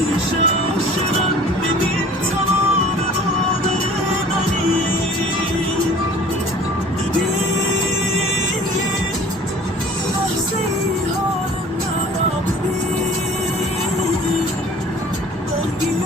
همیشه عاشقم ببین تمام مادر منی ببین لحظه ای حال مرا ببین درگیر